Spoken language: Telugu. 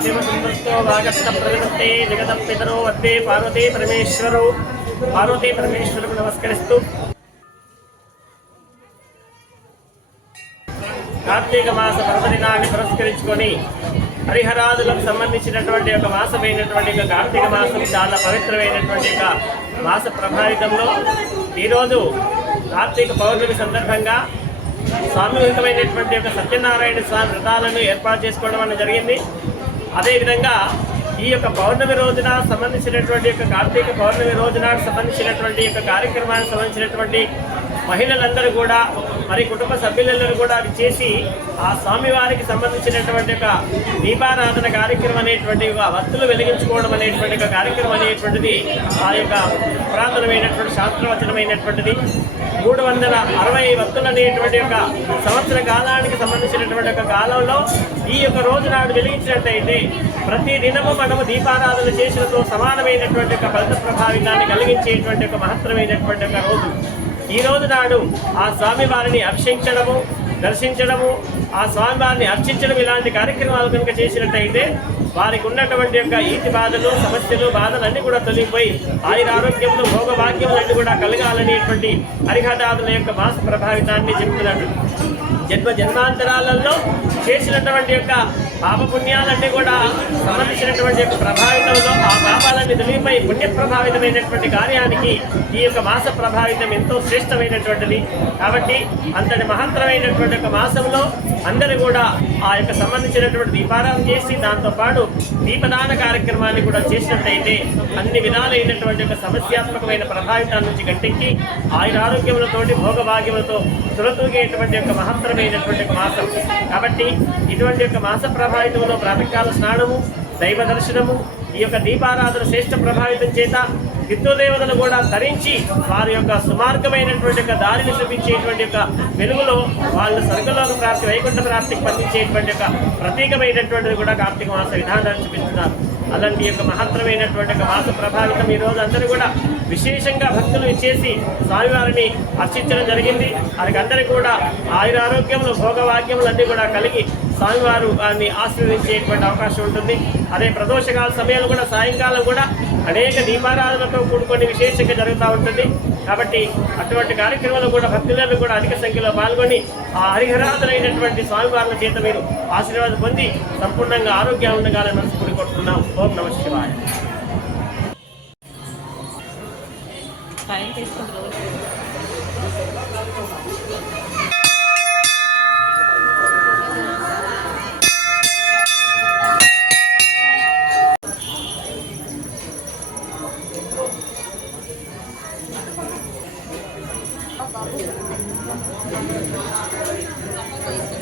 वादिवसुन्दस्तो वागस्तप्रविदत्ते जगदपितरो वन्दे पार्वती परमेश्वरौ पार्वती परमेश्वरं नमस्करिस्तु కార్తీక మాస పర్వదినాన్ని పురస్కరించుకొని హరిహరాదులకు సంబంధించినటువంటి ఒక మాసమైనటువంటి ఒక కార్తీక మాసం చాలా పవిత్రమైనటువంటి ఒక మాస ప్రభావితంలో ఈరోజు కార్తీక పౌర్ణమి సందర్భంగా సామూహికమైనటువంటి ఒక సత్యనారాయణ స్వామి వ్రతాలను ఏర్పాటు చేసుకోవడం అనేది జరిగింది. అదేవిధంగా ఈ యొక్క పౌర్ణమి రోజున సంబంధించినటువంటి యొక్క కార్తీక పౌర్ణమి రోజున సంబంధించినటువంటి యొక్క కార్యక్రమానికి సంబంధించినటువంటి మహిళలందరూ కూడా మరి కుటుంబ సభ్యులందరూ కూడా అవి చేసి ఆ స్వామివారికి సంబంధించినటువంటి ఒక దీపారాధన కార్యక్రమం అనేటువంటి ఒక వత్తులు వెలిగించుకోవడం అనేటువంటి ఒక కార్యక్రమం అనేటువంటిది ఆ యొక్క పురాతనమైనటువంటి శాస్త్రవచనమైనటువంటిది. 360 వత్తులు అనేటువంటి ఒక సంవత్సర కాలానికి సంబంధించినటువంటి ఒక కాలంలో ఈ యొక్క రోజు నాడు వెలిగించినట్టయితే ప్రతి దినము మనము దీపారాధన చేసినతో సమానమైనటువంటి ఒక ఫలిత ప్రభావితాన్ని కలిగించేటువంటి ఒక మహత్తరమైనటువంటి ఒక రోజు. ఈ రోజు నాడు ఆ స్వామివారిని అర్చించడము, దర్శించడము, ఆ స్వామివారిని అర్చించడం ఇలాంటి కార్యక్రమాలు కనుక చేసినట్టయితే వారికి ఉన్నటువంటి యొక్క ఈతి బాధలు, సమస్యలు, బాధలన్నీ కూడా తొలగిపోయి ఆయురారోగ్యంలో భోగభాగ్యములన్నీ కూడా కలగాలనేటువంటి హరిహరాదుల యొక్క మాస ప్రభావితాన్ని చెప్తున్నాడు. జన్మాంతరాలలో చేసినటువంటి యొక్క పాపపుణ్యాలన్నీ కూడా సంబంధించినటువంటి యొక్క ప్రభావితంలో ఆ పాపాలన్నీ తొలగిపోయి పుణ్య ప్రభావితమైనటువంటి కార్యానికి ఈ యొక్క మాస ప్రభావితం ఎంతో శ్రేష్టమైనటువంటిది. కాబట్టి అంతటి మహత్తరమైనటువంటి యొక్క మాసంలో అందరూ కూడా ఆ యొక్క సంబంధించినటువంటి దీపారాధన చేసి దాంతోపాటు దీపదాన కార్యక్రమాన్ని కూడా చేసినట్టయితే అన్ని విధాలైనటువంటి యొక్క సమస్యాత్మకమైన ప్రభావితాల నుంచి గట్టెక్కి ఆయురారోగ్యములతోటి భోగభాగ్యములతో తులతూగేటువంటి యొక్క మహత్తరమైనటువంటి యొక్క మాసం. కాబట్టి ఇటువంటి యొక్క మాస ప్రభావితంలో ప్రాతకాల స్నానము, దైవ దర్శనము, ఈ యొక్క దీపారాధన శ్రేష్ఠ ప్రభావితం చేత పితృదేవతలు కూడా ధరించి వారి యొక్క సుమార్గమైనటువంటి యొక్క దారిని చూపించేటువంటి యొక్క వెలుగులో వాళ్ళు స్వర్గలోక ప్రాప్తి, వైకుంఠ ప్రాప్తికి పండించేటువంటి యొక్క ప్రత్యేకమైనటువంటిది కూడా కార్తీక మాస విధానాన్ని చూపిస్తున్నారు. అలాంటి యొక్క మహత్తరమైనటువంటి యొక్క మాస ప్రభావితం ఈరోజు అందరూ కూడా విశేషంగా భక్తులు ఇచ్చేసి స్వామివారిని అర్చించడం జరిగింది. వారికి అందరికీ కూడా ఆయురారోగ్యములు, భోగవాక్యములన్నీ కూడా కలిగి స్వామివారు వారిని ఆశీర్వదించేటువంటి అవకాశం ఉంటుంది. అదే ప్రదోషకాల సమయంలో కూడా సాయంకాలం కూడా అనేక దీపారాధనలతో కూడుకొని విశేషంగా జరుగుతూ ఉంటుంది. కాబట్టి అటువంటి కార్యక్రమంలో కూడా భక్తులను కూడా అధిక సంఖ్యలో పాల్గొని ఆ హరిహరాధనైనటువంటి స్వామివారుల చేత మీరు ఆశీర్వాదం పొంది సంపూర్ణంగా ఆరోగ్యం ఉండగాలని మనస్ఫూర్తి కోరుతున్నాం. ఓం నమః శివాయ. Babu.